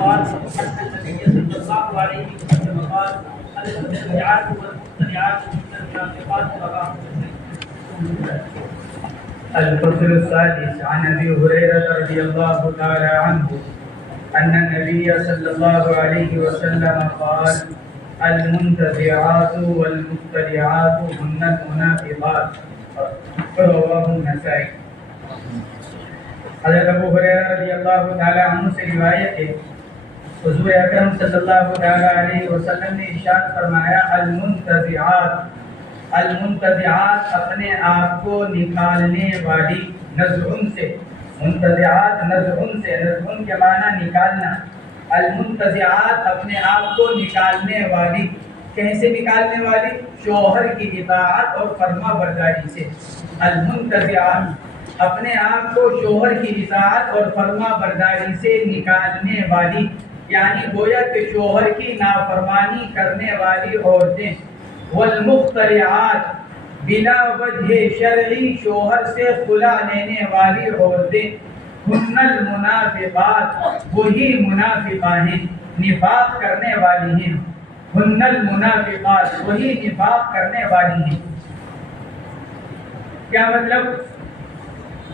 قال أن النبي صلى الله عليه وسلم قال المبتدعات والمبتدعات من المنافقات رواه مسلم. الفصل السادس عن ابي هريره رضي الله تعالى عنه ان النبي صلى الله عليه وسلم قال المنتزعات والمبتدعات هن المنافقات رواه النسائی. حضرت ابو ہریرہ رضی اللہ تعالی عنہ سے روایت ہے، حضور اکرم صلی اللہ تعالی علیہ وسلم نے ارشاد فرمایا المنتزعات اپنے آپ کو نکالنے والی، نزعن سے، منتزعات نزعن سے، نزعن کے معنی نکالنا، المنتزعات اپنے آپ کو نکالنے والی، کیسے نکالنے والی؟ شوہر کی اطاعت اور فرما برداری سے. المنتزعات اپنے آپ کو شوہر کی اطاعت اور فرما برداری سے نکالنے والی، یعنی گویا کہ شوہر کی نافرمانی کرنے والی عورتیں. والمخترعات بلا وجہ شرعی شوہر سے خلا لینے والی عورتیں. ہن المنافقات وہی منافقہ ہیں، نفاق کرنے والی ہیں. ہن المنافقات وہی نفاق کرنے والی ہیں. کیا مطلب؟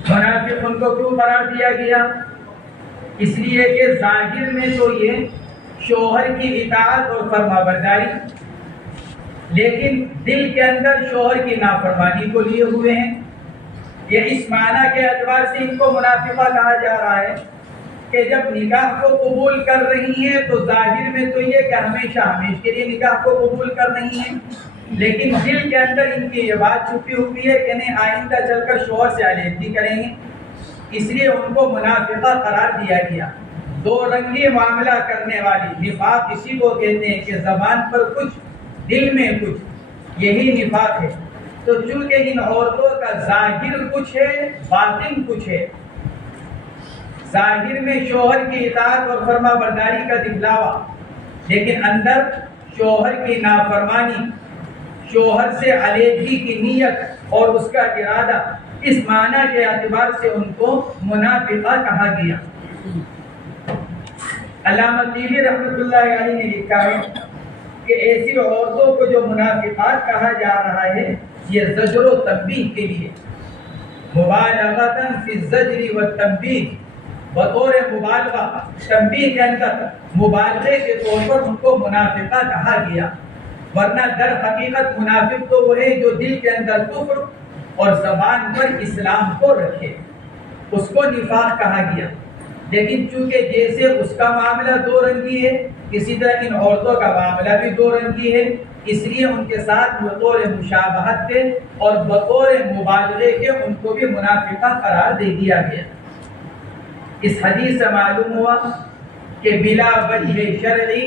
منافق ان کو کیوں قرار دیا گیا؟ اس لیے کہ ظاہر میں تو یہ شوہر کی اطاعت اور فرما برداری، لیکن دل کے اندر شوہر کی نافرمانی کو لیے ہوئے ہیں. یہ اس معنی کے اعتبار سے ان کو منافقہ کہا جا رہا ہے کہ جب نکاح کو قبول کر رہی ہیں تو ظاہر میں تو یہ کہ ہمیشہ کے لیے نکاح کو قبول کر رہی ہیں، لیکن دل کے اندر ان کی یہ بات چھپی ہوئی ہے کہ نہیں، آئندہ چل کر شوہر سے علیحدگی کریں گے. اس لیے ان کو منافقہ قرار دیا گیا. دو رنگی معاملہ کرنے والی. نفاق اسی کو کہتے ہیں کہ زبان پر کچھ دل میں کچھ، یہی نفاق ہے. تو چونکہ ان عورتوں کا ظاہر کچھ ہے، باطن کچھ ہے. ظاہر میں شوہر کی اطاعت اور فرما برداری کا دکھلاوا، لیکن اندر شوہر کی نافرمانی، شوہر سے علیحدگی کی نیت اور اس کا ارادہ، اس معنی کے اعتبار سے ان کو منافقہ کہا گیا. علامہ طیبی رحمۃ اللہ علیہ نے لکھا ہے کہ ایسی عورتوں کو جو منافقات کہا جا رہا ہے، یہ زجر و تنبیہ کے لیے، مبالغۃ فی الزجر والتنبیہ، بطور مبالغہ تنبیہ کے اندر مبالغے کے طور پر ان کو منافقہ کہا گیا. ورنہ در حقیقت منافق تو وہ ہے جو دل کے اندر کفر اور زبان پر اسلام کو رکھے، اس کو نفاق کہا گیا. لیکن چونکہ جیسے اس کا معاملہ دو رنگی ہے، اسی طرح ان عورتوں کا معاملہ بھی دو رنگی ہے، اس لیے ان کے ساتھ بطور مشابہت کے اور بطور مبالغے کے ان کو بھی منافقہ قرار دے دیا گیا. اس حدیث سے معلوم ہوا کہ بلا وجہ شرعی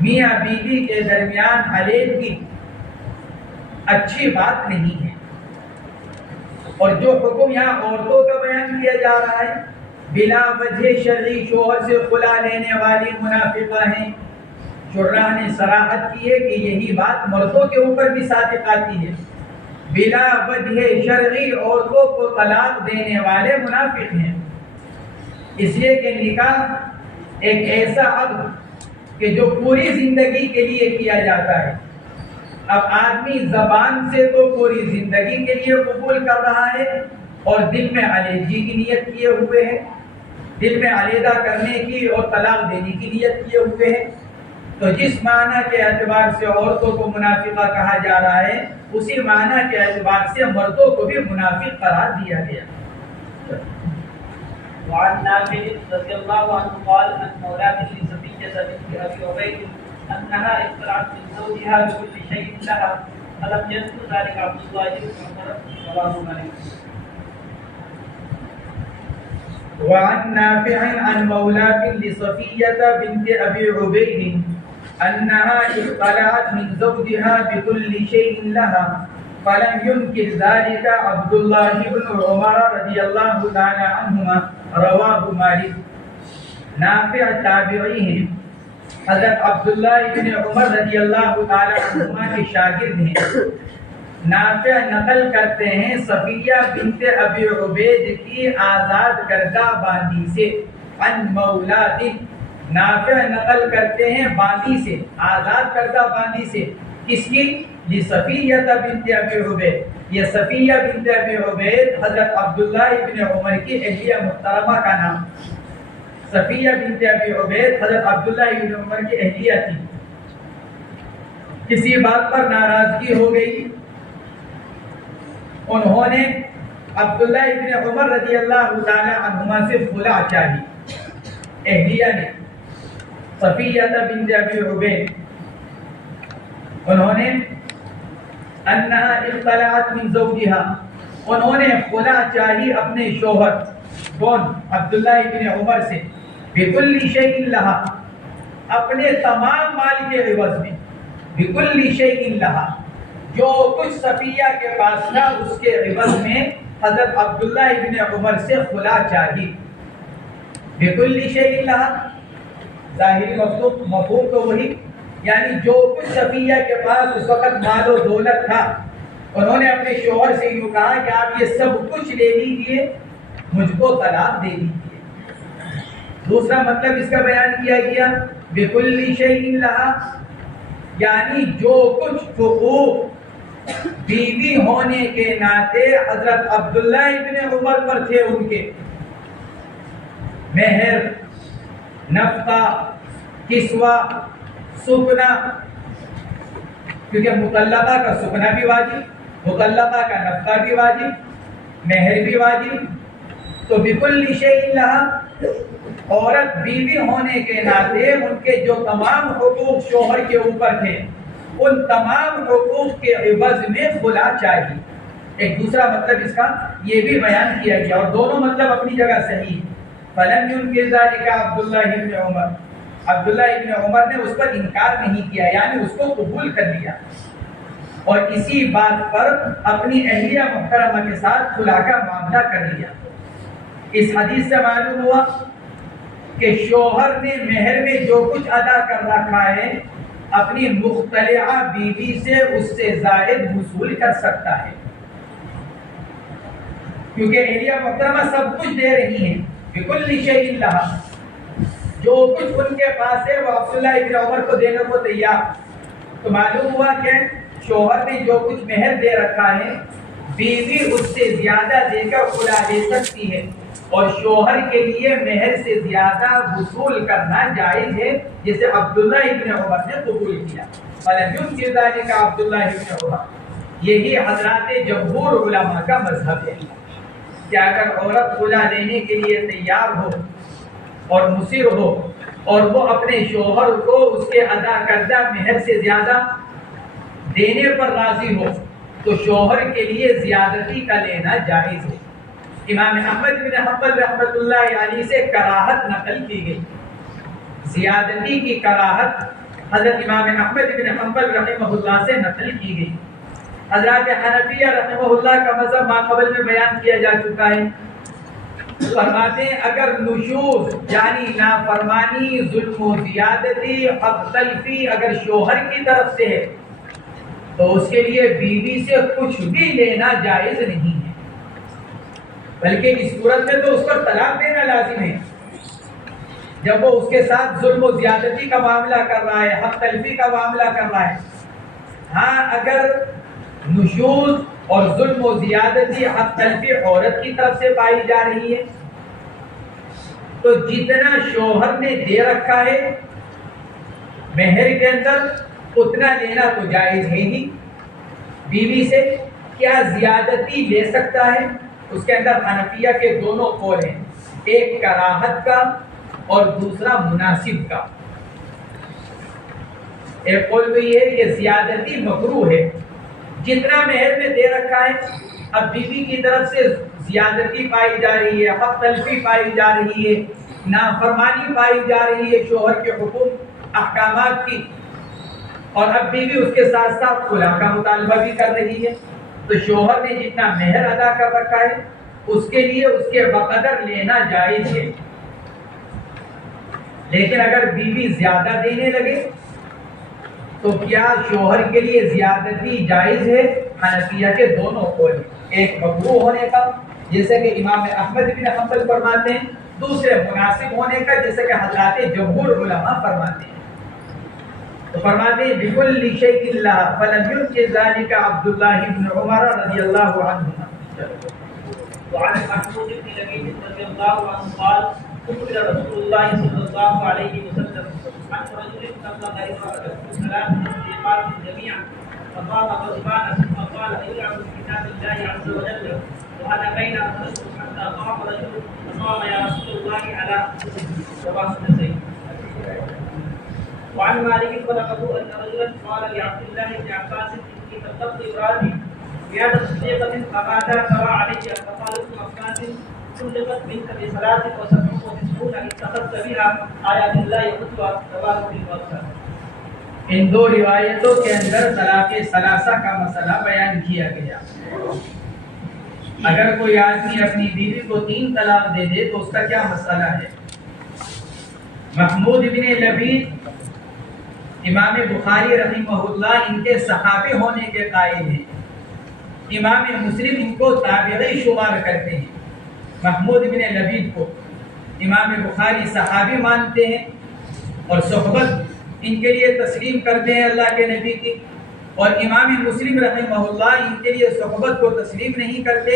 میاں بیوی کے درمیان علیحدگی اچھی بات نہیں ہے. اور جو حکم یہاں عورتوں کا بیان کیا جا رہا ہے، بلا وجہ شرعی شوہر سے خلا لینے والی منافقہ ہیں، شرح نے صراحت کی ہے کہ یہی بات مردوں کے اوپر بھی صادق آتی ہے. بلا وجہ شرعی عورتوں کو طلاق دینے والے منافق ہیں. اس لیے کہ نکاح ایک ایسا عقد کہ جو پوری زندگی کے لیے کیا جاتا ہے. اب آدمی زبان سے تو پوری زندگی کے لیے قبول کر رہا ہے اور دل میں علیحدگی کی نیت کیے ہوئے ہے، دل میں علیحدہ کرنے کی اور طلاق دینے کی نیت کیے ہوئے ہے. تو جس معنی کے اعتبار سے عورتوں کو منافقہ کہا جا رہا ہے، اسی معنی کے اعتبار سے مردوں کو بھی منافق قرار دیا گیا. وعن نافع رضی اللہ عنہ قال ان مولاة لصفیہ بنت ابی عبید انها اخترعت من زوجها بكل شيء لها فلم يذكر ذلك عبد الله بن عمر رواه مسلم. وعن نافع عن مولاة لصفية بنت أبي عبيد أنها اختلعت من زوجها بكل شيء لها فلم ينكر ذلك عبد الله بن عمر رضي الله تعالى عنهما رواه مالك. نافع تابعی ہیں، حضرت عبداللہ بن عمر رضی اللہ تعالی عنہما کے شاگرد ہیں. نافع نقل کرتے ہیں صفیہ بنت ابی عبید کی آزاد کردہ باندی سے عن مولاد، نافع نقل کرتے ہیں باندی سے، آزاد کردہ باندی سے، کس کی؟ لصفیہ بنت ابی عبید، یہ صفیہ بنت ابی عبید حضرت عبداللہ ابن عمر کی اہلیہ محترمہ کا نام، صفیہ بنت ابی عبید حضرت عبداللہ ابن عمر کی اہلیہ تھی۔ کسی بات پر ناراضگی ہو گئی، انہوں نے عبداللہ ابن عمر رضی اللہ تعالی عنہما سے خلا چاہی، اہلیہ نے، صفیہ بنت ابی عبید، انہوں نے انہا اختلعت من زوجہا، انہوں نے خلا چاہی اپنے شوہر کون؟ عبداللہ ابن عمر سے، بکل شیء لہا، اپنے تمام مال کے عوض میں، بکل شیء لہا، جو کچھ صفیہ کے پاس تھا اس کے عوض میں حضرت عبداللہ ابن عمر سے خلا چاہی، بکل شیء لہا، ظاہری مفہوم تو وہی، یعنی جو کچھ صفیہ کے پاس اس وقت مال و دولت تھا، انہوں نے اپنے شوہر سے یوں کہا کہ آپ یہ سب کچھ لے لیجیے، مجھ کو طلاق دے دیجیے۔ دوسرا مطلب اس کا بیان کیا گیا بکل شیء لہا، یعنی جو کچھ حقوق بیوی ہونے کے ناطے حضرت عبداللہ ابن عمر پر تھے، ان کے مہر، نفقہ، کسوہ، سکنا، کیونکہ مطلقہ کا سکنا بھی واجب، مطلقہ کا نفقہ بھی واجب، مہر بھی واجب، تو بکل شیء لہا، عورت بیوی ہونے کے ناطے ان کے جو تمام حقوق شوہر کے اوپر تھے، ان تمام حقوق کے عوض میں خلا چاہیے۔ ایک دوسرا مطلب اس کا یہ بھی بیان کیا گیا، اور دونوں مطلب اپنی جگہ صحیح۔ فلم ينكر ذلك عبداللہ ابن عمر، عبداللہ ابن عمر نے اس پر انکار نہیں کیا، یعنی اس کو قبول کر لیا، اور اسی بات پر اپنی اہلیہ محترمہ کے ساتھ خلا کا معاملہ کر لیا۔ اس حدیث سے معلوم ہوا کہ شوہر نے مہر میں جو کچھ ادا کر رکھا ہے اپنی مختلعہ بیوی سے اس سے زائد وصول کر سکتا ہے، کیونکہ اہلیہ محترمہ سب کچھ دے رہی ہیں، بکل شیء لہا، جو کچھ ان کے پاس ہے وہ عبداللہ ابن عمر کو دینے کو تیار۔ تو معلوم ہوا کہ شوہر نے جو کچھ مہر دے رکھا ہے بیوی اس سے زیادہ دے کر خلا لے سکتی ہے، اور شوہر کے لیے مہر سے زیادہ وصول کرنا جائز ہے، جسے عبداللہ ابن عمر نے قبول کیا۔ فلم ينكر ذلك عبداللہ ابن عمر، یہی حضرات جمہور علماء کا مذہب ہے کہ اگر عورت خلا لینے کے لیے تیار ہو اور مصر ہو اور وہ اپنے شوہر کو اس کے ادا کردہ مہر سے زیادہ دینے پر راضی ہو تو شوہر کے لیے زیادتی کا لینا جائز ہے۔ امام احمد بن حنبل رحمۃ اللہ علیہ سے کراہت نقل کی گئی، زیادتی کی کراہت حضرت امام احمد بن حنبل رحمہ اللہ سے نقل کی گئی۔ حضرات حنفیہ رحمہ اللہ کا مذہب ماقبل میں بیان کیا جا چکا ہے، فرماتے ہیں اگر نشوز یعنی نافرمانی، ظلم و زیادتی، حق تلفی اگر شوہر کی طرف سے ہے تو اس کے لیے بیوی سے کچھ بھی لینا جائز نہیں ہے، بلکہ اس صورت میں تو اس پر طلاق دینا لازم ہے جب وہ اس کے ساتھ ظلم و زیادتی کا معاملہ کر رہا ہے، حق تلفی کا معاملہ کر رہا ہے۔ ہاں اگر نشوز اور ظلم و زیادتی، حق تلفی عورت کی طرف سے پائی جا رہی ہے تو جتنا شوہر نے دے رکھا ہے مہر کے اندر اتنا لینا تو جائز ہے ہی۔ بیوی سے کیا زیادتی لے سکتا ہے؟ اس کے اندر حنفیہ کے دونوں قول ہیں، ایک کراہت کا اور دوسرا مناسب کا۔ ایک قول تو یہ ہے کہ زیادتی مکروہ ہے، جتنا مہر میں دے رکھا ہے اب بیوی کی طرف سے زیادتی پائی جا رہی ہے، حق تلفی پائی جا رہی ہے، نافرمانی پائی جا رہی ہے شوہر کے حکم احکامات کی، اور اب بیوی اس کے ساتھ ساتھ خلا کا مطالبہ بھی کر رہی ہے، تو شوہر نے جتنا مہر ادا کر رکھا ہے اس کے لیے اس کے بقدر لینا جائز ہے۔ لیکن اگر بیوی زیادہ دینے لگے تو کیا شوہر کے لیے زیادتی جائز ہے؟ حنفیہ کے دونوں قول، ایک مکروہ ہونے کا جیسے کہ امام احمد بن حنبل فرماتے ہیں، دوسرے مناسب ہونے کا، جیسے کہ حضرات جمہور علماء فرماتے ہیں. تو فرماتے ہیں بِكُلِّ شَيْءٍ لَهَا فَلَمْ يُنْكِرْ ذَلِكَ عبد الله بن عمر رضی اللہ عنہما. وعن محمود بن لبيد رضي الله عنه قال أخبر رسول الله صلى الله عليه وسلم عن رجل قبل غير السلام من الإقامة جميعا فقام غضبان ثم قال أيعظ بكتاب الله عز وجل وأنا بين أنفسكم حتى قام رجل فقام يا رسول الله على رواه النسائي. وعن مالك بلغه أن رجلا قال لعبد الله بن عباس إني كتبت إبراهيم زيادة صديقة فماذا ترى علي؟ فقال ابن عباس سلقت منك بصلاة و97 اتخذت بها آيات الله خطوة رواه البخاري. ان دو روایتوں کے اندر طلاق ثلاثہ کا مسئلہ بیان کیا گیا. اگر کوئی آدمی اپنی بیوی کو 3 طلاق دے دے تو اس کا کیا مسئلہ ہے؟ محمود بن لبید امام بخاری رحمہ اللہ ان کے صحابی ہونے کے قائل ہیں. امام مسلم ان کو تابعی شمار کرتے ہیں. محمود بن لبید کو امام بخاری صحابی مانتے ہیں اور صحبت ان کے لیے تسلیم کرتے ہیں اللہ کے نبی کی، اور امام مسلم رحمہ اللہ ان کے لیے صحبت کو تسلیم نہیں کرتے،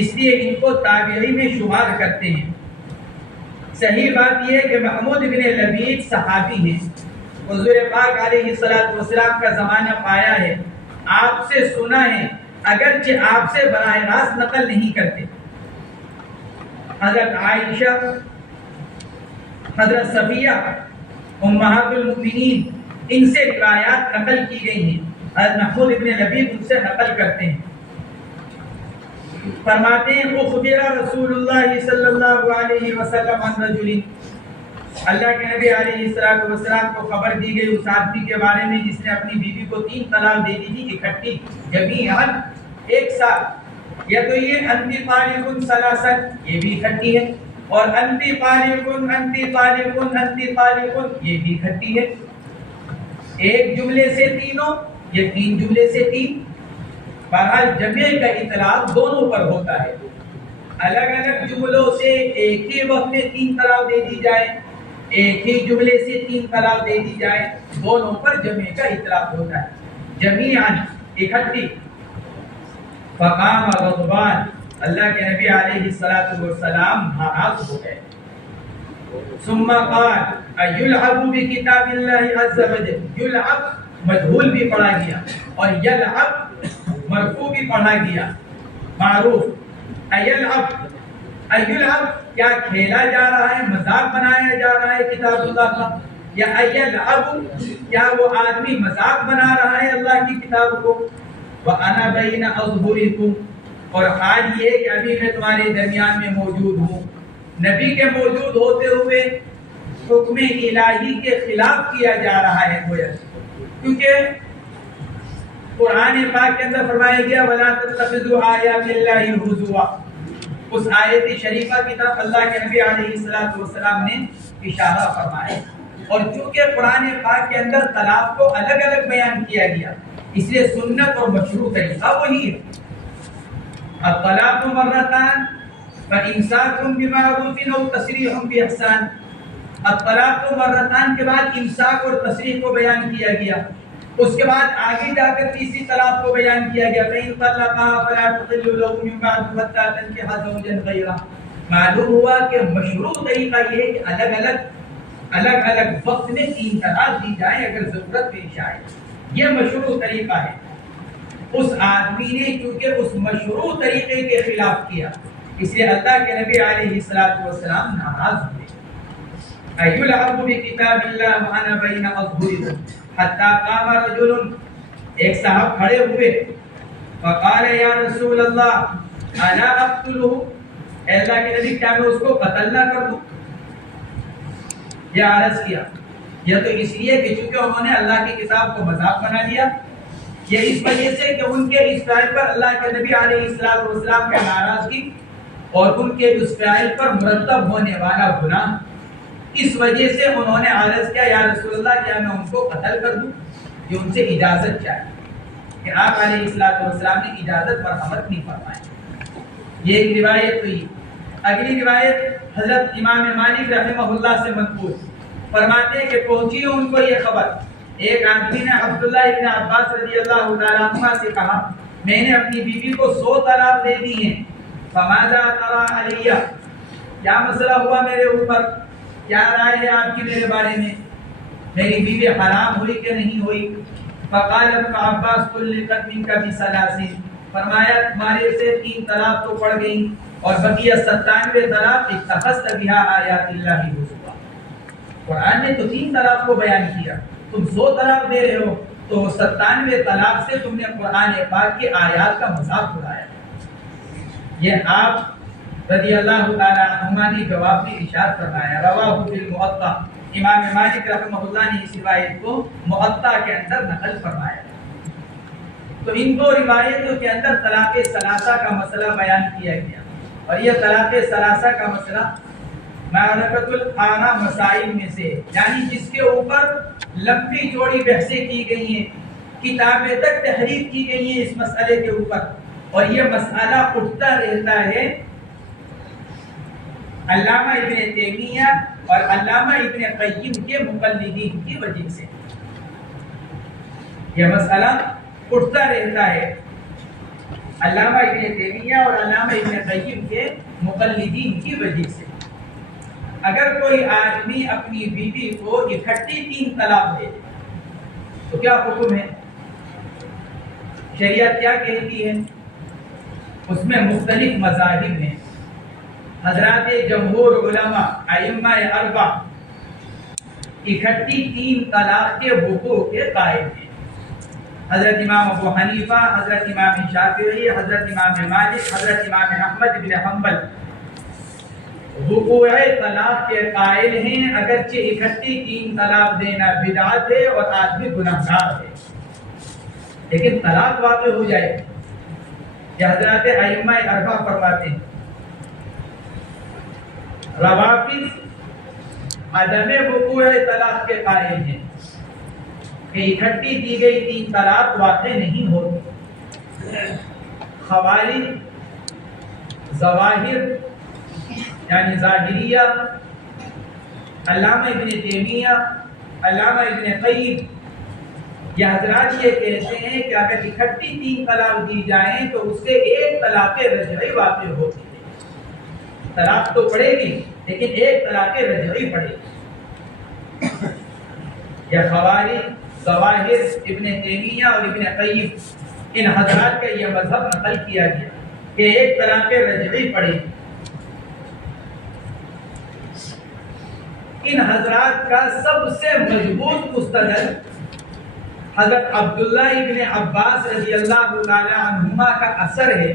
اس لیے ان کو تابعی میں شمار کرتے ہیں. صحیح بات یہ ہے کہ محمود بن لبید صحابی ہیں. حضور پاک علیہ السلام کا زمانہ پایا ہے، آپ سے سنا ہے، اگرچہ آپ سے براہ راست نقل نہیں کرتے. حضرت عائشہ، حضرت صفیہ امہات المؤمنین ان سے روایات نقل کی گئی ہیں. حضرت محمود بن لبید ان سے نقل کرتے ہیں. فرماتے ہیں اخبر رسول اللہ صلی اللہ علیہ وسلم عن رجل، اللہ کے نبی علیہ السلام کو خبر دی گئی اس آدمی کے بارے میں جس نے اپنی بیوی کو 3 طلاق دے دی تھی اکٹھی جمیعاً ایک ساتھ. یا تو یہ انتی طالق ثلاثن، یہ بھی اکٹھی ہے، اور انتی طالق انتی طالق انتی طالق یہ بھی اکٹھی ہے. ایک جملے سے تینوں، یہ 3 جملے سے 3. بہرحال جمع کا اطلاق دونوں پر ہوتا ہے. الگ الگ جملوں سے ایک ہی وقت میں 3 طلاق دے دی جائے، ایک ہی جملے سے 3 طلاق دے دی جائے، دونوں پر جمع کا اطلاق ہوتا ہے. جمیعاً اکٹھی. فقام غضبان، اللہ کے نبی علیہ السلام ناراض ہو گئے. ثم قال ایلعب بکتاب اللہ عز وجل، یلعب مجہول بھی پڑھا گیا اور یلعب مرفوع بھی پڑھا گیا، معروف. ایلعب کیا کھیلا جا رہا ہے، مذاق بنایا جا رہا ہے کتاب اللہ کا، یا ایلعب کیا وہ آدمی مذاق بنا رہا ہے اللہ کی کتاب کو. وَأَنَا بَيْنَ أَظْهُرِكُمْ، اور حال یہ کہ ابھی میں تمہارے درمیان میں موجود ہوں. نبی کے موجود ہوتے ہوئے حکم الہی کے خلاف کیا جا رہا ہے گویا، کیونکہ قرآن پاک کے اندر فرمایا گیا وَلَا تَتَّخِذُوا آیَاتِ اللَّهِ هُزُوًا. اس آیت شریفہ کی طرف اللہ کے نبی علیہ السلام نے اشارہ فرمایا. اور چونکہ قرآن پاک کے اندر طلاق کو الگ الگ بیان کیا گیا، اس لیے سنت اور مشروع طریقہ وہی ہے. الطلاق مرتان فإمساک بمعروف أو تسریح بإحسان. الطلاق مرتان کے بعد امساک اور تسریح کو بیان کیا گیا. اس کے بعد آگے جا کر تیسری طلاق کو بیان کیا گیا فإن طلقها فلا تحل له من بعد حتى تنكح زوجا غيره. معلوم ہوا کہ مشروع طریقہ یہ ہے کہ الگ الگ وقت میں 3 طلاق دی جائے اگر ضرورت پیش آئے. یہ مشروع طریقہ ہے. اس آدمی نے چونکہ اس مشروع طریقے کے خلاف کیا، اس لیے اللہ کے نبی علیہ السلام ناراض ہوئے. ایلعب بکتاب اللہ وأنا بین أظهرکم حتی قام رجل، ایک صاحب کھڑے ہوئے فقال یا رسول اللہ الا اقتلہ، اے اللہ کے نبی کیا میں اس کو قتل نہ کر دوں؟ یہ عرض کیا. یا تو اس لیے کہ چونکہ انہوں نے اللہ کی کتاب کو مذاق بنا لیا، یہ اس وجہ سے کہ ان کے اس فعل پر اللہ کے نبی علیہ السلام کا ناراضگی اور ان کے اس فعل پر مرتب ہونے والا گناہ، اس وجہ سے انہوں نے عرض کیا یا رسول اللہ کیا میں ان کو قتل کر دوں؟ یہ ان سے اجازت چاہیے کہ آپ علیہ السلام نے اجازت پر مرحمت نہیں فرمائے. یہ ایک روایت ہوئی. اگلی روایت حضرت امام مالک رحمہ اللہ سے منقول فرماتے ہیں کہ پہنچی ان کو یہ خبر، ایک آدمی نے عبداللہ ابن عباس رضی اللہ تعالیٰ عنہ سے کہا میں نے اپنی بیوی کو 100 طلاق دے دی ہیں، فماذا ترى علیہ، کیا مسئلہ ہوا میرے اوپر، کیا رائے ہے آپ کی میرے بارے میں، میری بیوی حرام ہوئی کہ نہیں ہوئی؟ فقال ابن عباس طلقت منک بثلاث، فرمایا تمہارے سے 3 طلاق تو پڑ گئی اور بقیہ 97 طلاق اتخذت بها آیات اللہ ہوا۔ قرآن نے تو 3 طلاق کو بیان کیا، تم 100 طلاق دے رہے ہو تو 97 طلاق سے تم نے قرآن پاک کی آیات کا مذاق اڑایا۔ یہ آپ رضی اللہ تعالی عنہما نے جواب میں ارشاد فرمایا، رواہ فی الموطا، امام مالک رحمہ اللہ نے اس روایت کو موطا کے اندر نقل فرمایا۔ تو ان 2 روایتوں کے اندر طلاق ثلاثہ کا مسئلہ بیان کیا گیا، اور یہ طلاق ثلاثہ کا مسئلہ معرکۃ الآراء مسائل میں سے، یعنی جس کے اوپر لمبی چوڑی بحثیں کی گئی ہیں، کتابیں تک تحریر کی گئی ہیں اس مسئلے کے اوپر، اور یہ مسئلہ اٹھتا رہتا ہے علامہ ابن تیمیہ اور علامہ ابن قیم کے مقلدین کی وجہ سے، یہ مسئلہ اٹھتا رہتا ہے علامہ ابن تیمیہ اور علامہ ابن قیم کے مقلدین کی وجہ سے۔ اگر کوئی آدمی اپنی بیوی کو اکٹھی 3 طلاق دے تو کیا حکم ہے، شریعت کیا کہتی ہے؟ اس میں مختلف مذاہب ہیں۔ حضرات جمہور علماء ائمہ 4 اکٹھی 3 طلاق کے وقوع کے قائل ہیں۔ حضرت امام ابو حنیفہ، حضرت امام شافعی، حضرت امام مالک، حضرت امام احمد بن حنبل وقوع طلاق کے قائل ہیں، اگرچہ اکٹھی 3 طلاق دینا بدعت ہے اور آدمی گنہگار ہے، لیکن طلاق واقع ہو جائے یہ حضرات ائمہ 4 فرماتے ہیں۔ روافض عدم وقوع طلاق کے قائل ہیں کہ اکٹھی دی گئی 3 طلاق واقع نہیں ہوتی۔ خوارج، ظواہر یعنی ظاہریہ، علامہ ابن تیمیہ، علامہ ابن قیم، یہ حضرات یہ کہتے ہیں کہ اگر اکٹھی 3 طلاق دی جائیں تو اس سے 1 طلاق رجعی واقع ہوتی ہے، طلاق تو پڑے گی لیکن 1 طلاق رجعی پڑے گی۔ یہ خوارج، ظواہر، ابن تیمیہ اور ابن قیم، ان حضرات کا یہ مذہب نقل کیا گیا کہ 1 طلاق رجعی پڑے گی۔ ان حضرات کا سب سے مضبوط مستدل حضرت عبداللہ ابن عباس رضی اللہ تعالی عنہما کا اثر ہے،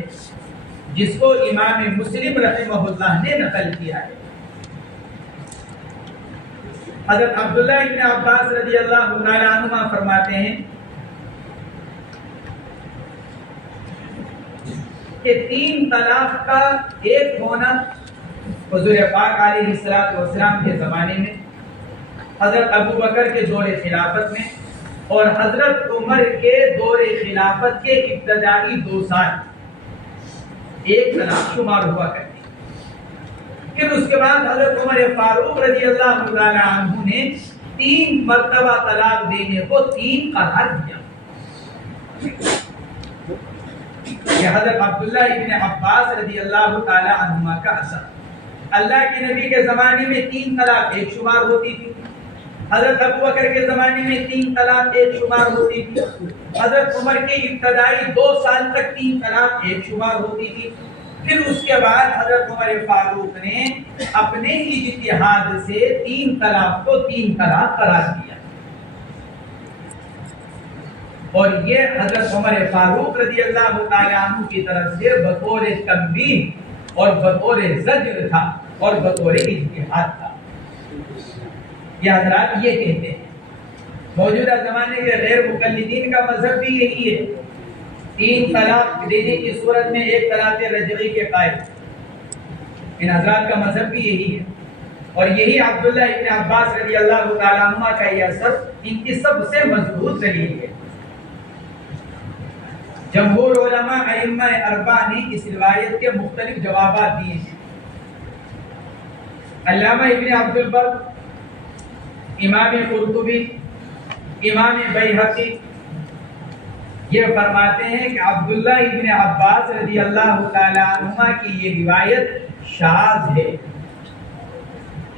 جس کو امام مسلم رحمہ اللہ نے نقل کیا ہے۔ حضرت عبداللہ ابن عباس رضی اللہ تعالی عنہما فرماتے ہیں کہ 3 طلاق کا ایک ہونا حضور پاک علیہ السلام کے زمانے میں، حضرت ابو بکر کے دور خلافت میں اور حضرت عمر کے دور خلافت کے ابتدائی 2 سال 1 طلاق شمار ہوا کرتی۔ پھر اس کے بعد حضرت عمر فاروق رضی اللہ تعالی عنہ نے 3 مرتبہ طلاق دینے کو 3 قرار دیا۔ یہ حضرت عبداللہ ابن عباس رضی اللہ تعالی عنہما کا اثر۔ اللہ کے نبی کے زمانے میں 3 طلاق 1 شمار ہوتی تھی، حضرت ابو بکر کے زمانے میں 3 طلاق 1 شمار ہوتی تھی، حضرت عمر کے ابتدائی 2 سال تک 3 طلاق 1 شمار ہوتی تھی۔ پھر اس کے بعد حضرت عمر فاروق نے اپنے اجتہاد سے 3 طلاق کو 3 طلاق قرار دیا، اور یہ حضرت عمر فاروق رضی اللہ تعالی عنہ کی طرف سے بطور تنبیہ اور بطور زجر تھا اور بطور اجتہاد تھا۔ یہ حضرات یہ کہتے ہیں۔ موجودہ زمانے کے غیر مقلدین کا مذہب بھی یہی ہے، 3 طلاق دینے کی صورت میں 1 طلاق رجعی کے قائل۔ ان حضرات کا مذہب بھی یہی ہے، اور یہی عبداللہ ابن عباس رضی اللہ تعالی عنہ کا یہ اثر ان کی سب سے مضبوط دلیل ہے۔ جمہور علماء ائمہ 4 نے اس روایت کے مختلف جوابات دیے ہیں۔ علامہ ابن عبد البر، امام قرطبی، امام بیہقی یہ فرماتے ہیں کہ عبداللہ ابن عباس رضی اللہ تعالی عنہما کی یہ روایت شاذ ہے۔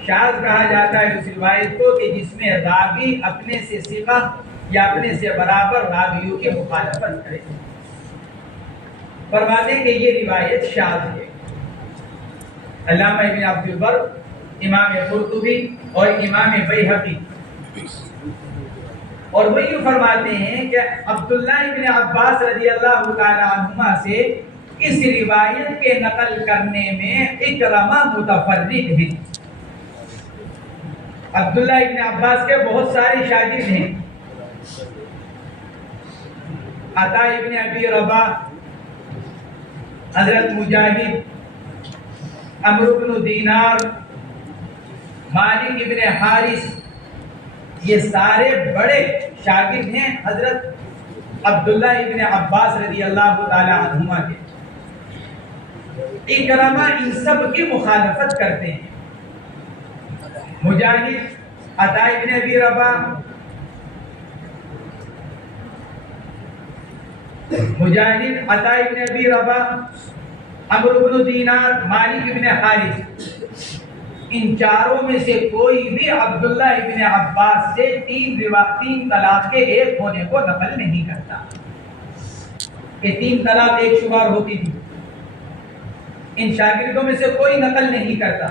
شاذ کہا جاتا ہے اس روایت کو کہ جس میں راوی اپنے سے ثقہ یا اپنے سے برابر راویوں کی مخالفت کرے۔ فرماتے ہیں کہ یہ روایت شاذ ہے۔ علامہ ابن عبد البر، امام قرطبی اور امام بیہقی اور وہی فرماتے ہیں کہ عبداللہ ابن عباس رضی اللہ تعالی عنہما سے اس روایت کے نقل کرنے میں اکرمہ متفرد ہے۔ عبداللہ ابن عباس کے بہت سارے شاگرد ہیں، عطا ابن ابی رباح، حضرت مجاہد، عمرو بن دینار، مالک ابن حارث، یہ سارے بڑے شاگرد ہیں حضرت عبداللہ ابن عباس رضی اللہ تعالی عنہما کے۔ اکرمہ ان سب کی مخالفت کرتے ہیں۔ مجاہد، عطا ابن ابی رباح، مجاہد، عطا ابن ابی رباح، عمرو بن دینار، مالک ابن حارث، ان چاروں میں سے کوئی بھی عبداللہ ابن عباس سے تین طلاق کے ایک ہونے کو نقل نہیں کرتا کہ 3 طلاق ایک شمار ہوتی تھی۔ ان شاگردوں میں سے کوئی نقل نہیں کرتا،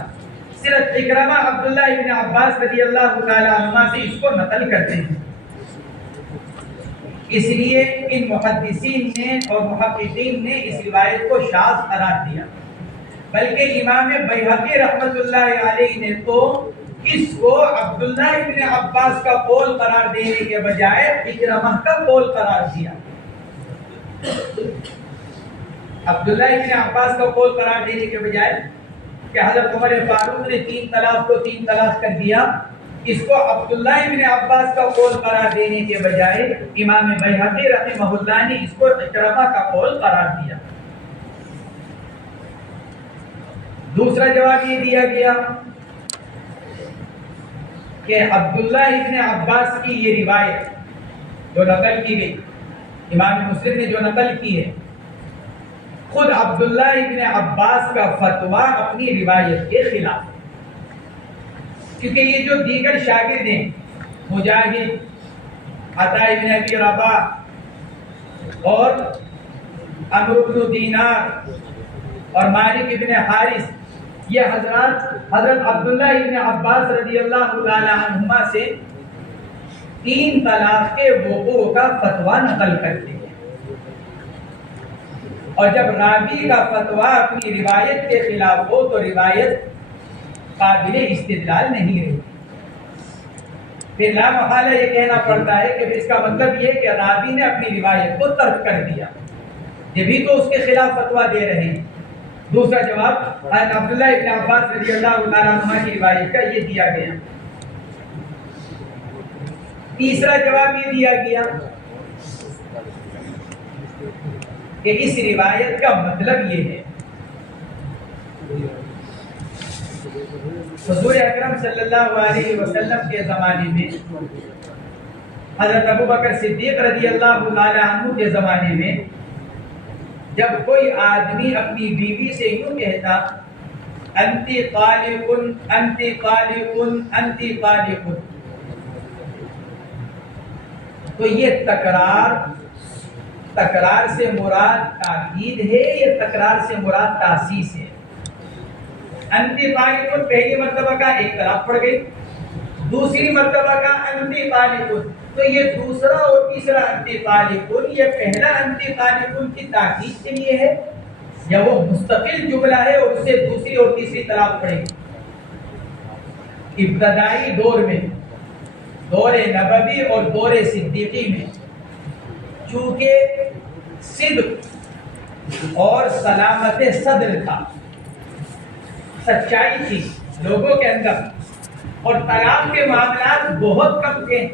صرف اکرمہ عبداللہ ابن عباس رضی اللہ تعالی عنہ سے اس کو نقل کرتے ہیں۔ اس لیے ان محدثین نے اور محققین نے اس روایت کو شاذ قرار دیا، بلکہ امام بیہقی رحمۃ اللہ علیہ نے تو اس کو عبداللہ ابن عباس کا قول قرار دینے کے بجائے اکرمہ کا قول قرار دیا۔ عبداللہ ابن عباس کا قول قرار دینے کے بجائے کہ حضرت عمر فاروق نے 3 طلاق کو 3 طلاق کر دیا، اس کو عبداللہ ابن عباس کا قول قرار دینے کے بجائے امام بیہقی رحمہ اللہ نے اس کو اکرمہ کا قول قرار دیا۔ دوسرا جواب یہ دیا گیا کہ عبداللہ ابن عباس کی یہ روایت جو نقل کی گئی، امام مسلم نے جو نقل کی ہے، خود عبداللہ ابن عباس کا فتویٰ اپنی روایت کے خلاف ہے، کیونکہ یہ جو دیگر شاگرد ہیں، مجاہد، عطا ابن ابی رباح اور عمرو بن دینار اور مالک ابن حارث، یہ حضرت عبداللہ ابن عباس رضی اللہ تعالی عنہما سے 3 طلاق کے وقوع کا فتویٰ نقل کرتے ہیں، اور جب راوی کا فتویٰ اپنی روایت کے خلاف ہو تو روایت قابل استدلال نہیں رہی۔ پھر لا محالہ یہ کہنا پڑتا ہے کہ اس کا مطلب یہ کہ راوی نے اپنی روایت کو ترک کر دیا، یہ بھی تو اس کے خلاف فتویٰ دے رہے ہیں۔ دوسرا جواب حضرت عبداللہ ابن عباس رضی اللہ تعالیٰ عنہ کی روایت کا یہ دیا گیا۔ تیسرا جواب یہ دیا گیا کہ اس روایت کا مطلب یہ ہے حضور اکرم صلی اللہ علیہ وسلم کے زمانے میں، حضرت ابوبکر صدیق رضی اللہ تعالیٰ عنہ کے زمانے میں، جب کوئی آدمی اپنی بیوی سے یوں کہتا انتی طالق انتی طالق انتی طالق، تو یہ تکرار سے مراد تاکید ہے یا تکرار سے مراد تاسیس ہے؟ انتی طالق پہلی مرتبہ کا ایک طلاق پڑ گئی، دوسری مرتبہ کا انتی طالق، تو یہ دوسرا اور تیسرا انتی طالق، یہ پہلا انتی طالق کی تاکید کے لیے ہے یا وہ مستقل جملہ ہے اور اسے دوسری اور تیسری طلاق پڑے گی؟ ابتدائی دور میں، دور نبوی اور دور صدیقی میں، چونکہ صدق اور سلامت صدر تھا، سچائی تھی لوگوں کے اندر، اور طلاق کے معاملات بہت کم تھے،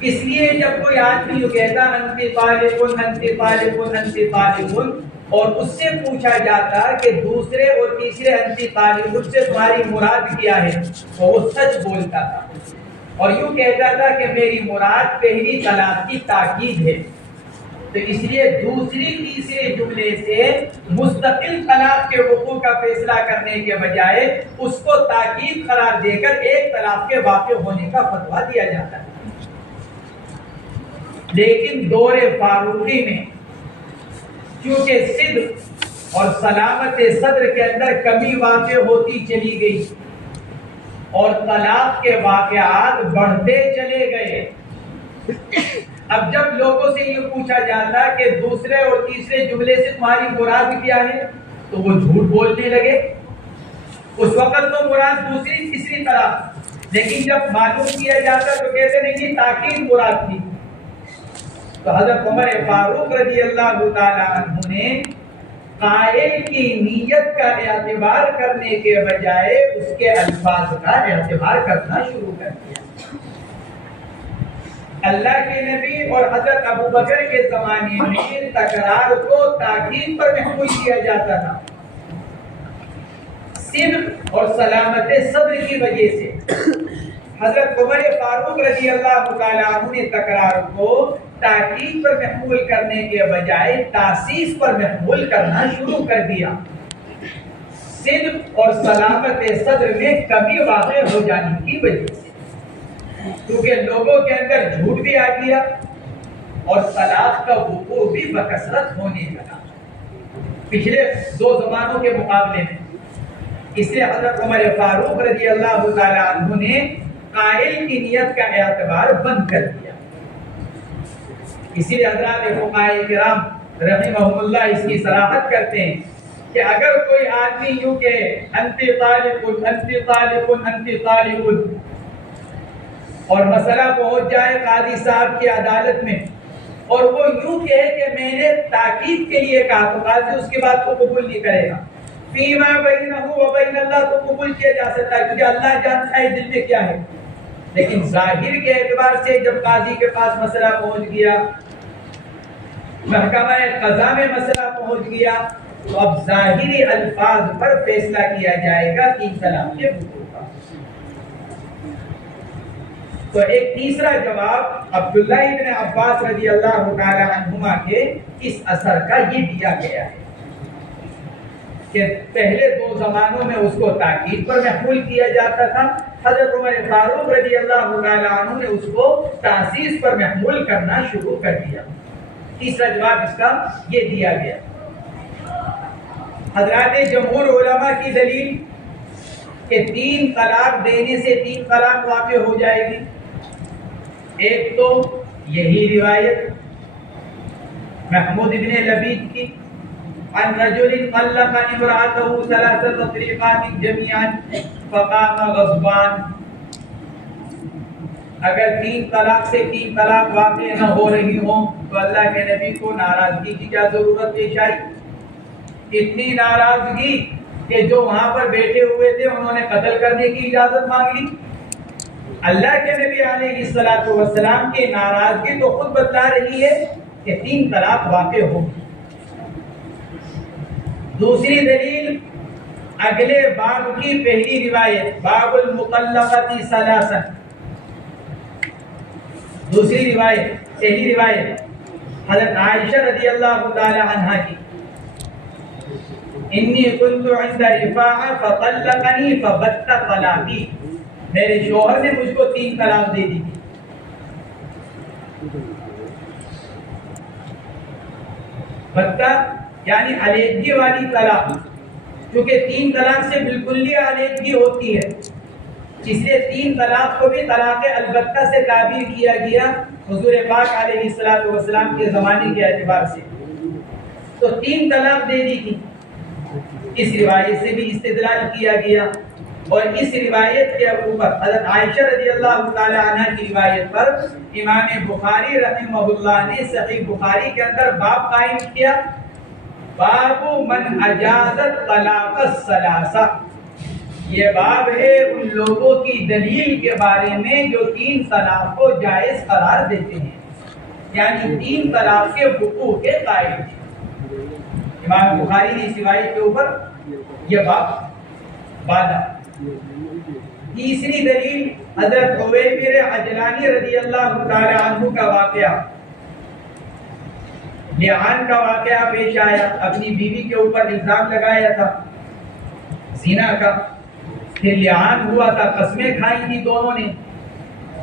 اس لیے جب کوئی آدمی یہ کہتا انتی طالق انتی طالق انتی طالق، اور اس سے پوچھا جاتا کہ دوسرے اور تیسرے انتی طالب سے تمہاری مراد کیا ہے تو وہ سچ بولتا تھا اور یوں کہتا تھا کہ میری مراد پہلی طلاق کی تاکید ہے. تو اس لیے دوسری تیسرے جملے سے مستقل طلاق کے وقوع کا فیصلہ کرنے کے بجائے اس کو تاکید قرار دے کر ایک طلاق کے واقع ہونے کا فتویٰ دیا جاتا ہے. لیکن دور فاروقی میں کیونکہ صدق اور سلامت صدر کے اندر کمی واقع ہوتی چلی گئی اور طلاق کے واقعات بڑھتے چلے گئے. اب جب لوگوں سے یہ پوچھا جاتا کہ دوسرے اور تیسرے جملے سے تمہاری مراد کیا ہے تو وہ جھوٹ بولنے لگے. اس وقت تو مراد دوسری تیسری طلاق, لیکن جب معلوم کیا جاتا تو کہتے نہیں کہ تاکید مراد تھی. تو حضرت عمر فاروق رضی اللہ تعالی عنہ نے قائل کی نیت کا اعتبار کرنے کے بجائے اس کے الفاظ کا اعتبار کرنا شروع کر دیا. اللہ کے نبی اور حضرت ابو بکر کے زمانے میں تکرار کو تاکید پر محمول کیا جاتا تھا. صدق اور سلامت صدر کی وجہ سے حضرت عمر فاروق رضی اللہ تعالی عنہ نے تکرار کو تاکید پر محمول کرنے کے بجائے تاسیس پر محمول کرنا شروع کر دیا. صدق اور سلامت صدر میں کمی واقع ہو جانے کی وجہ سے, کیونکہ لوگوں کے اندر جھوٹ بھی آ گیا اور طلاق کا وقوع بھی بکثرت ہونے لگا پچھلے دو زمانوں کے مقابلے میں. اس لیے حضرت عمر فاروق رضی اللہ تعالی عنہ نے قائل کی نیت کا اعتبار بند کر دیا. اسی لیے حضرات فقہاء کرام رحمہم اللہ اس کی صراحت کرتے ہیں کہ اگر کوئی آدمی یوں کہ انتی طالب انتی طالب انتی طالب اور مسئلہ پہنچ جائے قاضی صاحب کی عدالت میں اور وہ یوں کہے کہ میں نے تاکید کے لیے کہا تو قاضی اس کی بات کو قبول نہیں کرے گا. فیما بینہ و بین اللہ تو قبول کیا جا سکتا ہے کیونکہ اللہ جانتا ہے دل میں کیا ہے. لیکن ظاہر کے اعتبار سے جب قاضی کے پاس مسئلہ پہنچ گیا, محکمہ قضا میں مسئلہ پہنچ گیا, تو اب ظاہری الفاظ پر فیصلہ کیا جائے گا تین طلاق کے وقوع کا. تو ایک تیسرا جواب عبداللہ ابن عباس رضی اللہ تعالی عنہما کے اس اثر کا یہ دیا گیا ہے کہ پہلے دو زمانوں میں اس کو تاکید پر محمول کیا جاتا تھا, حضرت عمر فاروق رضی اللہ تعالی عنہ نے اس کو تاسیس پر محمول کرنا شروع کر دیا. تیسرا جواب اس کا یہ دیا گیا. حضرات جمہور علماء کی دلیل کہ تین طلاق دینے سے تین طلاق واقع ہو جائے گی. ایک تو یہی روایت محمود ابن لبید کی عن رجل طلق امرأته ثلاث تطليقات جميعا فقام غضبان. اگر تین طلاق سے تین طلاق واقع نہ ہو رہی ہوں تو اللہ کے نبی کو ناراضگی کی کیا ضرورت پیش آئی. اتنی ناراضگی کہ جو وہاں پر بیٹھے ہوئے تھے انہوں نے قتل کرنے کی اجازت مانگ لی. اللہ کے نبی علیہ الصلوۃ والسلام کی ناراضگی تو خود بتلا رہی ہے کہ تین طلاق واقع ہوگی. دوسری دلیل اگلے باب کی پہلی روایت باب المطلقۃ ثلاثا. دوسری روایت پہلی روایت حضرت عائشہ رضی اللہ تعالی عنہا کی انی كنت عند رفاعہ فطلقنی فبت طلاقی. میرے شوہر نے مجھ کو تین طلاق دے دی تھی. بتا یعنی علیحدگی والی طلاق, کیونکہ تین طلاق سے بالکل ہی علیحدگی ہوتی ہے, اس لیے تین طلاق کو بھی طلاق البتہ سے تعبیر کیا گیا حضور پاک علیہ الصلوۃ والسلام کے زمانے کے اعتبار سے. تو تین طلاق دے دی تھی. اس روایت سے بھی استدلال کیا گیا اور اس روایت کے اوپر حضرت عائشہ رضی اللہ تعالی عنہ کی روایت پر امام بخاری رحمہ اللہ نے صحیح بخاری کے اندر باب قائم کیا باب من اجازت طلاق الثلاثہ. یہ باب ہے ان لوگوں کی دلیل کے بارے میں جو تین طلاق کو جائز قرار دیتے ہیں, یعنی تین طلاق کے وقوع کے قائل ہیں. امام بخاری نے اس روایت کے اوپر یہ باب باندھا۔ تیسری دلیل حضرت عویمر عجلانی رضی اللہ تعالی عنہ کا واقعہ، لعان کا واقعہ پیش آیا، اپنی بیوی کے اوپر الزام لگایا تھا زنا کا، پھر لعان ہوا تھا، قسمیں کھائی تھی دونوں نے،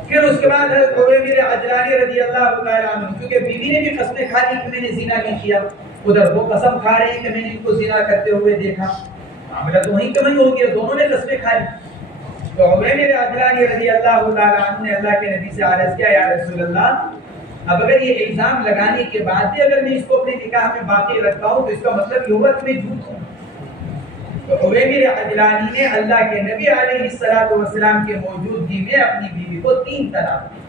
پھر اس کے بعد حضرت عویمر عجلانی رضی اللہ تعالی عنہ، کیونکہ بیوی نے بھی قسمیں کھا لی کہ میں نے زنا نہیں کیا، ادھر وہ قسم کھا رہے ہیں کہ میں نے ان کو زنا کرتے ہوئے دیکھا، معاملہ تو وہیں کمی ہو گیا، دونوں نے قسمیں کھا لی۔ تو عویمر عجلانی رضی اللہ تعالی عنہ نے اللہ کے نبی سے عرض کیا، یا رسول اللہ، اب اگر یہ الزام لگانے کے بعد بھی اگر میں اس کو اپنے نکاح میں باقی رکھتا ہوں تو اس کا مطلب یہ ہوا کہ میں جھوٹ ہوں۔ تو عویمر عجلانی نے اللہ کے نبی علیہ الصلوۃ والسلام کے موجودگی میں اپنی بیوی کو 3 طلاق دی۔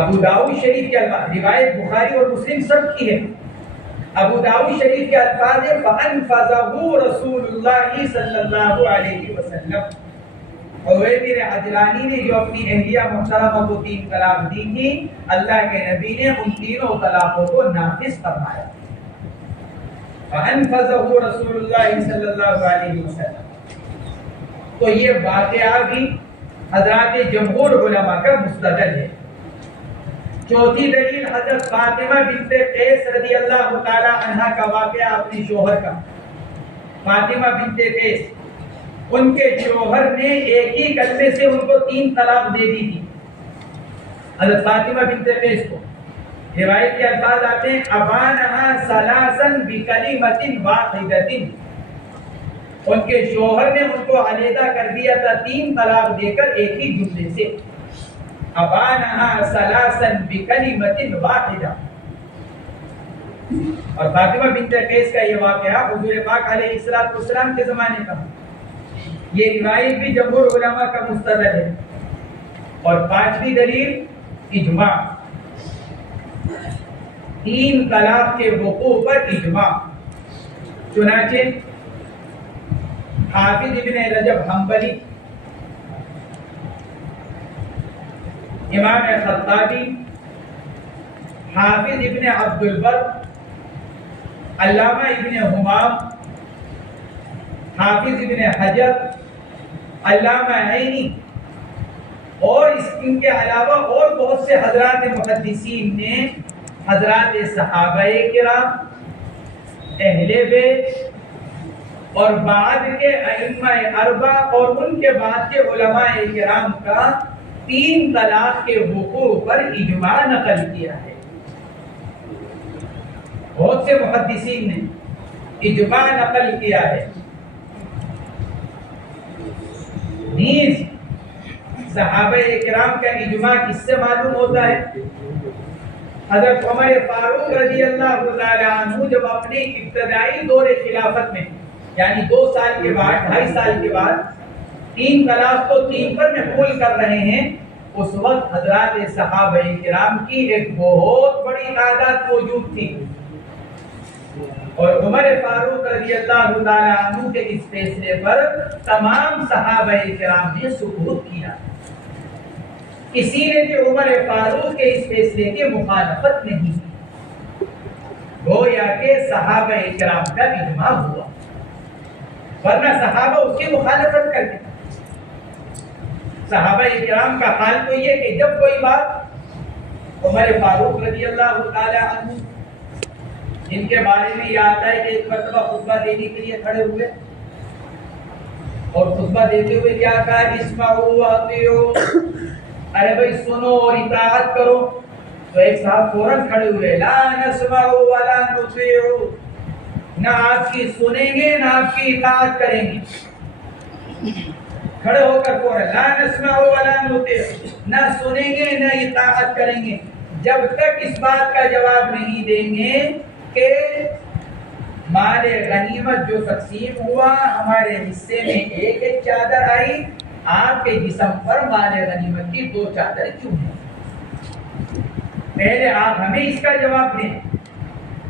ابو داؤد شریف کے الفاظ، روایت بخاری اور مسلم سب کی ہے، ابو داؤد شریف کے الفاظ ہیں فَأَنْفَذَهُ رسول اللہ صلی اللہ علیہ وسلم۔ عویمر عجلانی نے جو اپنی اہلیہ محترمہ کو 3 طلاق دی تھی، اللہ کے نبی نے ان تینوں طلاقوں کو نافذ فرمایا۔ فَأَنْفَذَهُ رسول اللہ صلی اللہ علیہ وسلم۔ تو یہ واقعہ بھی حضرات جمہور علماء کا مستدل ہے۔ چوتھی دلیل حضرت فاطمہ بنت قیس رضی اللہ تعالی عنہ کا واقعہ اپنے شوہر کا۔ فاطمہ بنت قیس، ان کے شوہر نے ایک ہی کلمے سے ان کو 3 طلاق دے دی تھی، حضرت فاطمہ بنت قیس کو۔ روایت کے الفاظ آتے ہیں ابانہا ثلاثاً بکلمۃ واحدۃ، ان کے شوہر نے ان کو علیحدہ کر دیا تھا 3 طلاق دے کر ایک ہی جملے سے، ابانہا ثلاثاً بکلمۃ واحدہ۔ اور فاطمہ بنت قیس کا یہ واقعہ حضور پاک علیہ الصلوۃ والسلام کے زمانے کا، یہ روایت بھی جمہور علماء کا مستدل ہے۔ اور 5ویں دلیل اجماع، 3 طلاق کے وقوع پر اجماع۔ چنانچہ حافظ ابن رجب حنبلی، امام خطابی، حافظ ابن عبد البر، علامہ ابن حمام، حافظ ابن حجر، علامہ عینی اور ان کے علاوہ اور بہت سے حضرات محدثین نے حضرات صحابہ کرام، اہل بیت اور بعد کے ائمہ اربعہ اور ان کے بعد کے علماء کرام کا 3 طلاق کے وقوع پر اجماع نقل کیا ہے۔ بہت سے محدثین نے اجماع نقل کیا ہے۔ نیز صحابہ کرام کا اجماع کس سے معلوم ہوتا ہے؟ حضرت عمر فاروق رضی اللہ تعالی عنہ جب اپنے ابتدائی دور خلافت میں، یعنی 2 سال کے بعد، 2.5 سال کے بعد 3 طلاق کو 3 پر محمول کر رہے ہیں، اس وقت حضرات صحابہ کرام کی ایک بہت بڑی تعداد موجود تھی، اور عمر فاروق رضی اللہ تعالی عنہ کے اس فیصلے پر تمام صحابہ کرام نے سکوت کیا، کسی نے بھی عمر فاروق کے اس فیصلے کی مخالفت نہیں کی، گویا کہ صحابہ کرام کا اجماع ہوا، ورنہ صحابہ اس کی مخالفت کرتے۔ صحابہ کرام کا حال تو یہ کہ جب کوئی بات عمر فاروق رضی اللہ تعالی عنہ، جن کے بارے میں یہ آتا ہے کہ ایک مرتبہ خطبہ دینے کے لیے کھڑے ہوئے اور خطبہ دیتے ہوئے کیا کہا، اسمعوا واطیعوا، ارے بھائی سنو اور اطاعت کرو، تو ایک صاحب فوراً کھڑے ہوئے، لا نسمع ولا نطیع، نہ آپ کی سنیں گے نہ آپ کی اطاعت کریں گے، کھڑے ہو کر فوراً لا نسمع ولا نطیع، نہ سنیں گے نہ اطاعت کریں گے، جب تک اس بات کا جواب نہیں دیں گے کہ مال غنیمت جو تقسیم ہوا ہمارے حصے میں ایک چادر آئی، آپ کے جسم پر مال غنیمت کی 2 چادر کیوں ہیں؟ پہلے آپ ہمیں اس کا جواب دیں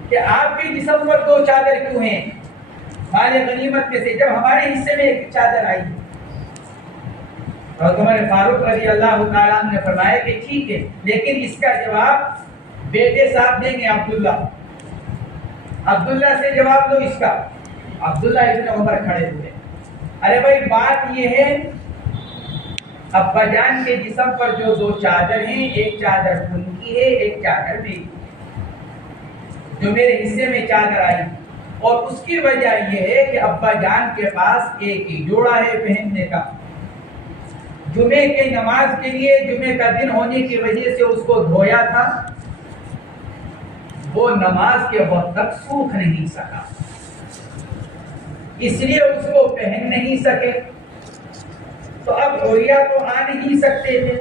کہ آپ کے جسم پر 2 چادر کیوں ہیں مال غنیمت میں سے، جب ہمارے حصے میں ایک چادر آئی۔ اور عمر فاروق رضی اللہ تعالیٰ عنہ نے فرمایا کہ ٹھیک ہے، لیکن اس کا جواب بیٹے صاحب دیں گے عبداللہ، عبداللہ سے جواب دو اس کا۔ عبداللہ ابن عمر کھڑے ہوئے، ارے بھائی بات یہ ہے ابا جان کے جسم پر جو دو چادر ہیں، ایک چادر ان کی ہے، ایک چادر میری، جو میرے حصے میں چادر آئی، اور اس کی وجہ یہ ہے کہ ابا جان کے پاس ایک ہی جوڑا ہے پہننے کا۔ جمعے کے نماز کے لیے جمعے کا دن ہونے کی وجہ سے اس کو دھویا تھا، وہ نماز کے وقت تک سوکھ نہیں سکا، اس لیے اس کو پہن نہیں سکے۔ تو اب عوریا تو آ نہیں سکتے تھے،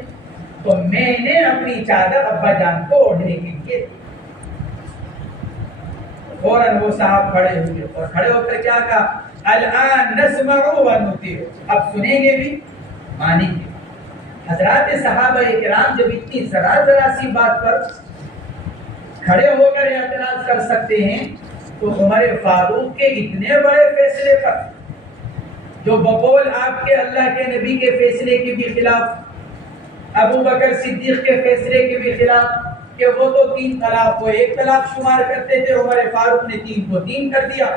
تو میں نے اپنی چادر ابا جان کو اوڑھنے کے لیے دی۔ فوراً وہ صاحب کھڑے ہوئے اور کھڑے ہو کر کیا کہا، الان نسمع و نطیع، اب سنیں گے بھی مانیں گے۔ حضرات صحابہ کرام جب اتنی ذرا سی بات پر کھڑے ہو کر اعتراض کر سکتے ہیں، تو عمر فاروق کے اتنے بڑے فیصلے پر، جو بقول آپ کے اللہ کے نبی کے فیصلے کے بھی خلاف، ابو بکر صدیق کے فیصلے کے بھی خلاف، کہ وہ تو 3 طلاق کو 1 طلاق شمار کرتے تھے، عمر فاروق نے 3 کو 3 کر دیا۔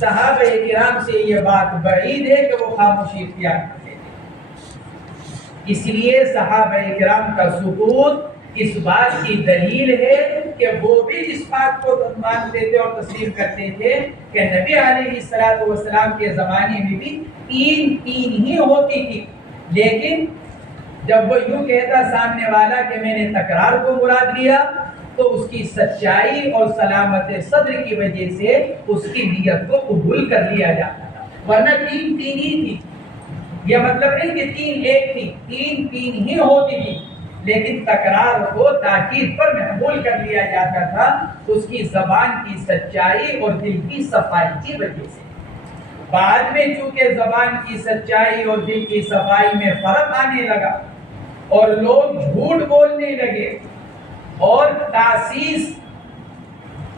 صحابہ کرام سے یہ بات بعید ہے کہ وہ خاموشی اختیار کرتے تھے۔ اس لیے صحابہ کرام کا سکوت اس بات کی دلیل ہے کہ وہ بھی اس بات کو مانتے تھے اور تسلیم کرتے تھے کہ نبی علیہ السلام کے زمانے میں بھی 3 ہی ہوتی تھی، لیکن جب وہ یوں کہتا سامنے والا کہ میں نے تکرار کو مراد لیا، تو اس کی سچائی اور سلامت صدر کی وجہ سے اس کی نیت کو قبول کر لیا جاتا تھا، ورنہ 3 ہی تھی۔ یہ مطلب نہیں کہ 3 ایک تھی، 3 ہی ہوتی تھی، لیکن تکرار کو تاکید پر محمول کر لیا جاتا تھا اس کی زبان کی سچائی اور دل کی صفائی کی وجہ سے۔ بعد میں چونکہ زبان کی سچائی اور دل کی صفائی میں فرق آنے لگا اور لوگ جھوٹ بولنے لگے اور تاسیس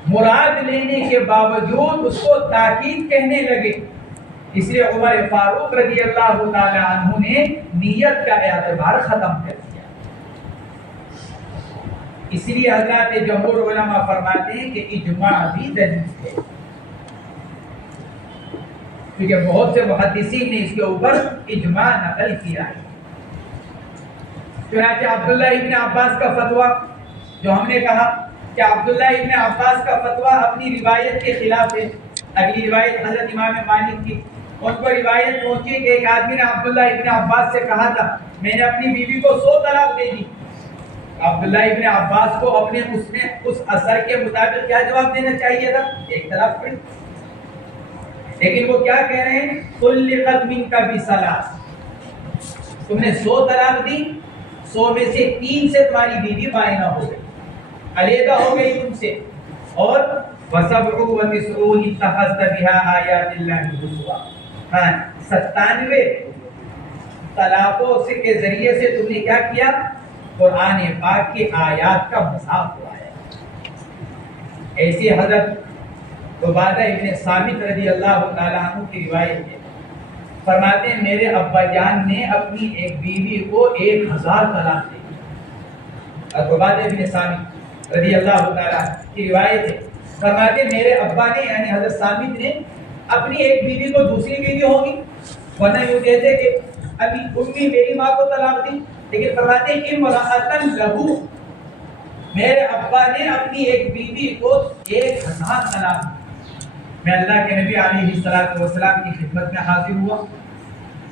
مراد لینے کے باوجود اس کو تاکید کہنے لگے، اس لیے عمر فاروق رضی اللہ تعالی عنہ نے نیت کا اعتبار ختم کر دیا۔ اس لیے حضرات جمہور علماء فرماتے ہیں کہ اجماع بھی دلیل ہے، کیونکہ بہت سے محدثین نے اس کے اوپر اجماع نقل کیا ہے۔ چنانچہ عبداللہ ابن عباس کا فتویٰ، جو ہم نے کہا کہ عبداللہ ابن عباس کا فتویٰ اپنی روایت کے خلاف ہے، اگلی روایت حضرت امام مالک کی، ان کو روایت پہنچی کہ ایک آدمی نے عبداللہ ابن عباس سے کہا تھا میں نے اپنی بیوی کو 100 طلاق دے دی۔ عبداللہ ابن عباس کو اپنے اس اثر کے مطابق کیا جواب دینا چاہیے تھا، 1 طلاق پڑی، لیکن وہ کیا کہہ رہے ہیں، طلقت منک بثلاث، تم نے 100 طلاق دی، 100 میں سے 3 سے تمہاری بیوی بائنہ ہو گئی، علیحدہ ہو گئی تم سے، اور وَسَبْعُ وَتِسْعُونَ اتَّخَذْتَ بِهَا آیَاتِ اللَّهِ هُزُوًا، 97 طلاقوں کے ذریعے سے تم نے کیا کیا، قرآن پاک کی آیات کا مذاق اڑایا۔ ایسی حضرت عبادہ ابن صامت رضی اللہ تعالیٰ عنہ کی روایت ہے، فرماتے ہیں میرے ابا جان نے اپنی ایک بیوی کو 1000 طلاق دی۔ عبادہ ابن صامت رضی اللہ تعالیٰ کی روایت ہے، فرماتے ہیں میرے ابا نے یعنی حضرت صامت نے اپنی ایک بیوی کو دوسری بیوی ہوگی، ورنہ یوں کہتے کہ ابھی امی میری ماں کو طلاق دی، لیکن فرماتے ہیں امرأۃ لہو، میرے ابا نے اپنی ایک بیوی کو 1000 طلاق دی۔ میں اللہ کے نبی علیہ السلام کی خدمت میں حاضر ہوا،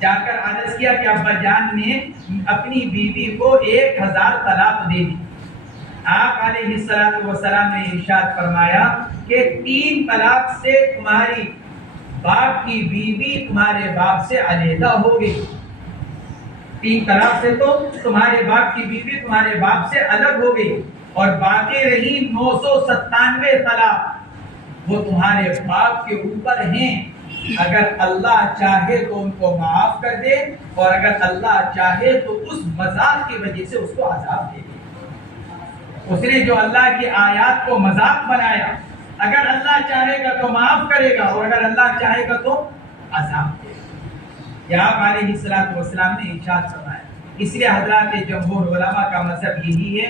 جا کر عرض کیا کہ ابا جان نے اپنی بیوی کو 1000 طلاق دے دی۔ آپ علیہ السلام نے ارشاد فرمایا کہ 3 طلاق سے تمہاری باپ کی بیوی تمہارے باپ سے علیحدہ ہو گئی، 3 طلاق سے تو تمہارے باپ کی بیوی تمہارے باپ سے الگ ہو گئی، اور باقی رہی 997 طلاق وہ تمہارے باپ کے اوپر ہیں، اگر اللہ چاہے تو ان کو معاف کر دے، اور اگر اللہ چاہے تو اس مذاق کی وجہ سے اس کو عذاب دے دے۔ اس نے جو اللہ کی آیات کو مذاق بنایا، اگر اللہ چاہے گا تو معاف کرے گا، اور اگر اللہ چاہے گا تو عذاب دے گا۔ یہ آپ علیہ السلام نے ارشاد فرمایا۔ اس لیے حضرات جمہور علماء کا مذہب یہی ہے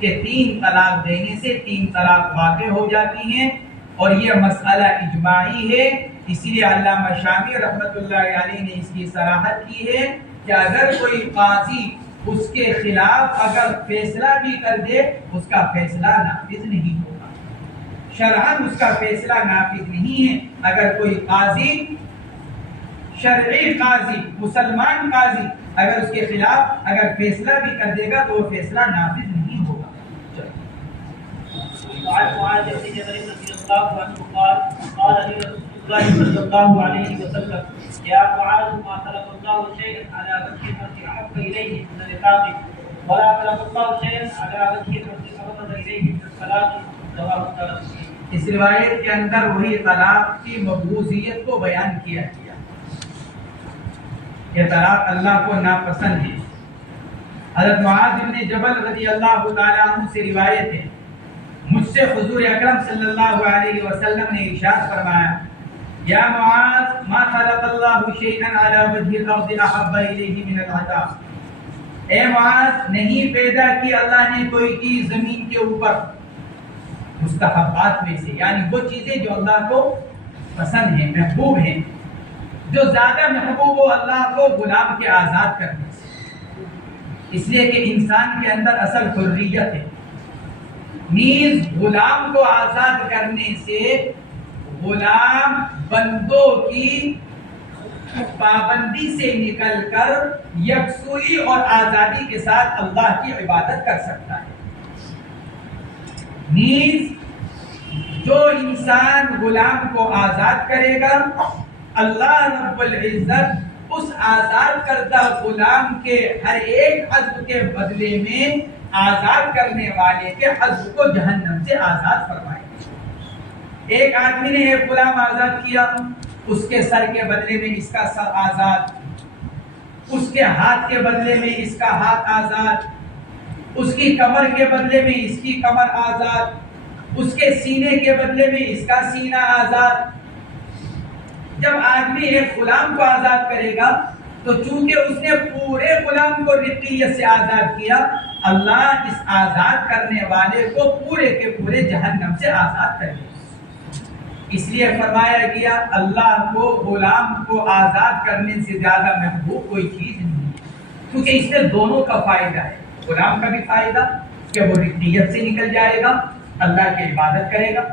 کہ 3 طلاق دینے سے 3 طلاق واقع ہو جاتی ہیں، اور یہ مسئلہ اجماعی ہے، اسی لیے علامہ شامی رحمۃ اللہ علیہ نے اس کی صراحت کی ہے کہ اگر کوئی قاضی اس کے خلاف اگر فیصلہ بھی کر دے اس کا فیصلہ نافذ نہیں ہوگا، شرعاً اس کا فیصلہ نافذ نہیں ہے۔ اگر کوئی قاضی، شرعی قاضی، مسلمان قاضی اگر اس کے خلاف اگر فیصلہ بھی کر دے گا تو وہ فیصلہ نافذ نہیں ہوگا۔ وعن معاذ بن جبل رضي الله عنه قال قال لي رسول الله صلى الله عليه وسلم يا معاذ ما خلق الله شيئا على وجه الارض احب اليه من الرقاق ولا خلق الله شيئا على وجه الارض ابغض اليه من الصلاه رواه الترمذي۔ اس روایت کے اندر وہی طلاق کی مقبوضیت کو بیان کیا گیا۔ یہ طلاق اللہ کو ناپسند ہے۔ حضرت معاذ بن جبل رضی اللہ تعالیٰ عنہ سے روایت ہے، مجھ سے حضور اکرم صلی اللہ علیہ وسلم نے ارشاد فرمایا، یا معاذ ما خلق اللہ شیئا علی وجہ الارض احب الیہ من العطاء، اے معاذ نہیں پیدا کی اللہ نے کوئی چیز زمین کے اوپر مستحبات میں سے، یعنی وہ چیزیں جو اللہ کو پسند ہیں، محبوب ہیں، جو زیادہ محبوب ہو اللہ کو غلام کے آزاد کرنے سے، اس لیے کہ انسان کے اندر اصل حریت ہے، نیز غلام کو آزاد کرنے سے غلام بندوں کی پابندی سے نکل کر یکسوئی اور آزادی کے ساتھ اللہ کی عبادت کر سکتا ہے۔ نیز جو انسان غلام کو آزاد کرے گا اللہ رب العزت اس آزاد کردہ غلام کے ہر ایک عضو کے بدلے میں آزاد کرنے والے کے عضو کو جہنم سے آزاد فرمائے گا۔ ایک آدمی نے ایک غلام آزاد کیا، اس کے سر کے بدلے میں اس کا سر آزاد، اس کے ہاتھ کے بدلے میں اس کا ہاتھ آزاد، اس کی کمر کے بدلے میں اس کی کمر آزاد، اس کے سینے کے بدلے میں اس کا سینہ آزاد۔ جب آدمی ایک غلام کو آزاد کرے گا تو چونکہ اس نے پورے غلام کو رقیت سے آزاد کیا، اللہ اس آزاد کرنے والے کو پورے کے پورے جہنم سے آزاد کرے گا۔ اس لیے فرمایا گیا اللہ کو غلام کو آزاد کرنے سے زیادہ محبوب کوئی چیز نہیں ہے، کیونکہ اس میں دونوں کا فائدہ ہے، غلام کا بھی فائدہ کہ وہ رقیت سے نکل جائے گا، اللہ کی عبادت کرے گا،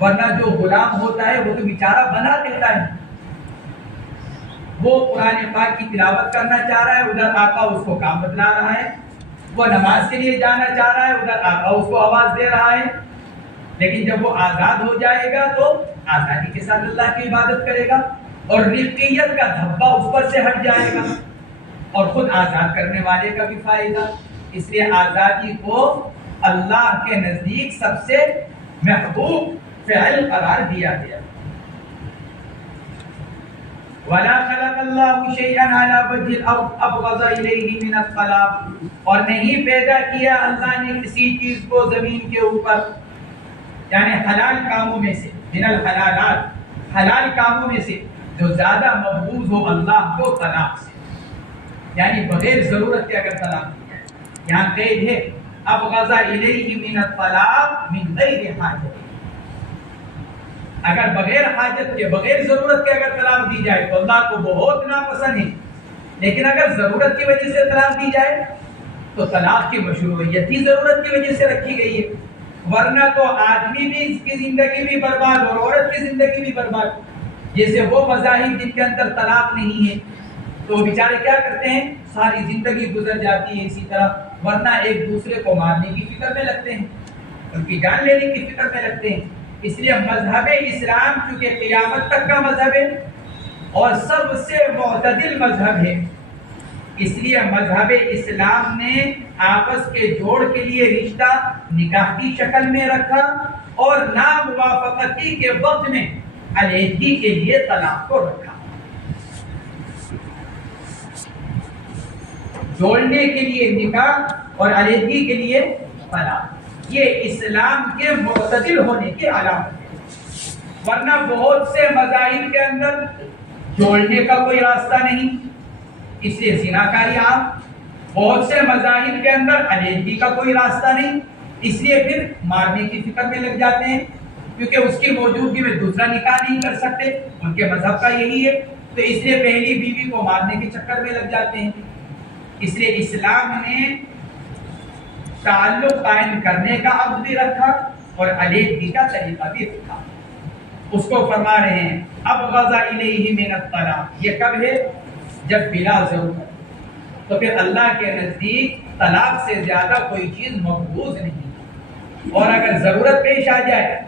ورنہ جو غلام ہوتا ہے وہ تو بیچارہ بنا دیتا ہے، وہ قرآن پاک کی تلاوت کرنا چاہ رہا ہے، ادھر آقا اس کو کام بتلا رہا ہے، وہ نماز کے لیے جانا چاہ رہا ہے، ادھر آقا اس کو آواز دے رہا ہے، لیکن جب وہ آزاد ہو جائے گا تو آزادی کے ساتھ اللہ کی عبادت کرے گا اور رقیت کا دھبا اس پر سے ہٹ جائے گا اور خود آزاد کرنے والے کا بھی فائدہ۔ اس لیے آزادی کو اللہ کے نزدیک سب سے محبوب فعل قرار دیا گیا۔ وَلَا خَلَقَ اللَّهُ شَيْئًا عَلَى وَجْهِ الْأَرْضِ أَبْغَضَ إِلَيْهِ مِنَ الطَّلَاقِ، اور نہیں پیدا کیا اللہ نے کسی چیز کو زمین کے اوپر، یعنی حلال کاموں میں سے، من الحلالات، حلال کاموں میں سے جو زیادہ مقبوض ہو اللہ کو طلاق سے، یعنی بغیر ضرورت کے اگر طلاق دی جائے، یہاں قید ہے ابغض الیہ من الطلاق من غیر حاجت، اگر بغیر حاجت کے بغیر ضرورت کے اگر طلاق دی جائے تو اللہ کو بہت ناپسند ہے، لیکن اگر ضرورت کی وجہ سے طلاق دی جائے تو طلاق کی مشروعیت ہی ضرورت کی وجہ سے رکھی گئی ہے، ورنہ تو آدمی بھی اس کی زندگی بھی برباد اور عورت کی زندگی بھی برباد۔ جیسے وہ مذاہب جن کے اندر طلاق نہیں ہے تو وہ بیچارے کیا کرتے ہیں، ساری زندگی گزر جاتی ہے اسی طرح، ورنہ ایک دوسرے کو مارنے کی فکر میں لگتے ہیں، ان کی جان لینے کی فکر میں لگتے ہیں۔ اس لیے مذہب اسلام چونکہ قیامت تک کا مذہب ہے اور سب سے معتدل مذہب ہے، اس لیے مذہب اسلام نے آپس کے جوڑ کے لیے رشتہ نکاح کی شکل میں رکھا اور ناموافقتی کے وقت میں علیحدگی کے لیے طلاق کو رکھا۔ جوڑنے کے لیے نکاح اور علیحدگی کے لیے طلاق، یہ اسلام کے معتدل ہونے کی علامت ہے، ورنہ بہت سے مذاہب کے اندر جوڑنے کا کوئی راستہ نہیں، اس لیے زنا کاری عام، بہت سے مذاہب کے اندر علیحدگی کا کوئی راستہ نہیں، اس لیے پھر مارنے کی فکر میں لگ جاتے ہیں، کیونکہ اس کی موجودگی میں دوسرا نکاح نہیں کر سکتے، ان کے مذہب کا یہی ہے، تو اس لیے پہلی بیوی کو مارنے کے چکر میں لگ جاتے ہیں۔ اس لیے اسلام نے تعلق قائم کرنے کا عقد بھی رکھا اور علیحدگی کا طریقہ بھی رکھا۔ اس کو فرما رہے ہیں ابغض الیہ من الطلاق، یہ کب ہے؟ جب بلا ضرورت، تو پھر اللہ کے نزدیک طلاق سے زیادہ کوئی چیز مقبوض نہیں، اور اگر ضرورت پیش آ جائے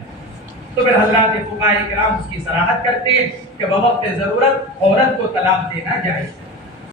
تو پھر حضرات فقہاء کرام اس کی صراحت کرتے ہیں کہ بوقت ضرورت عورت کو طلاق دینا جائز ہے۔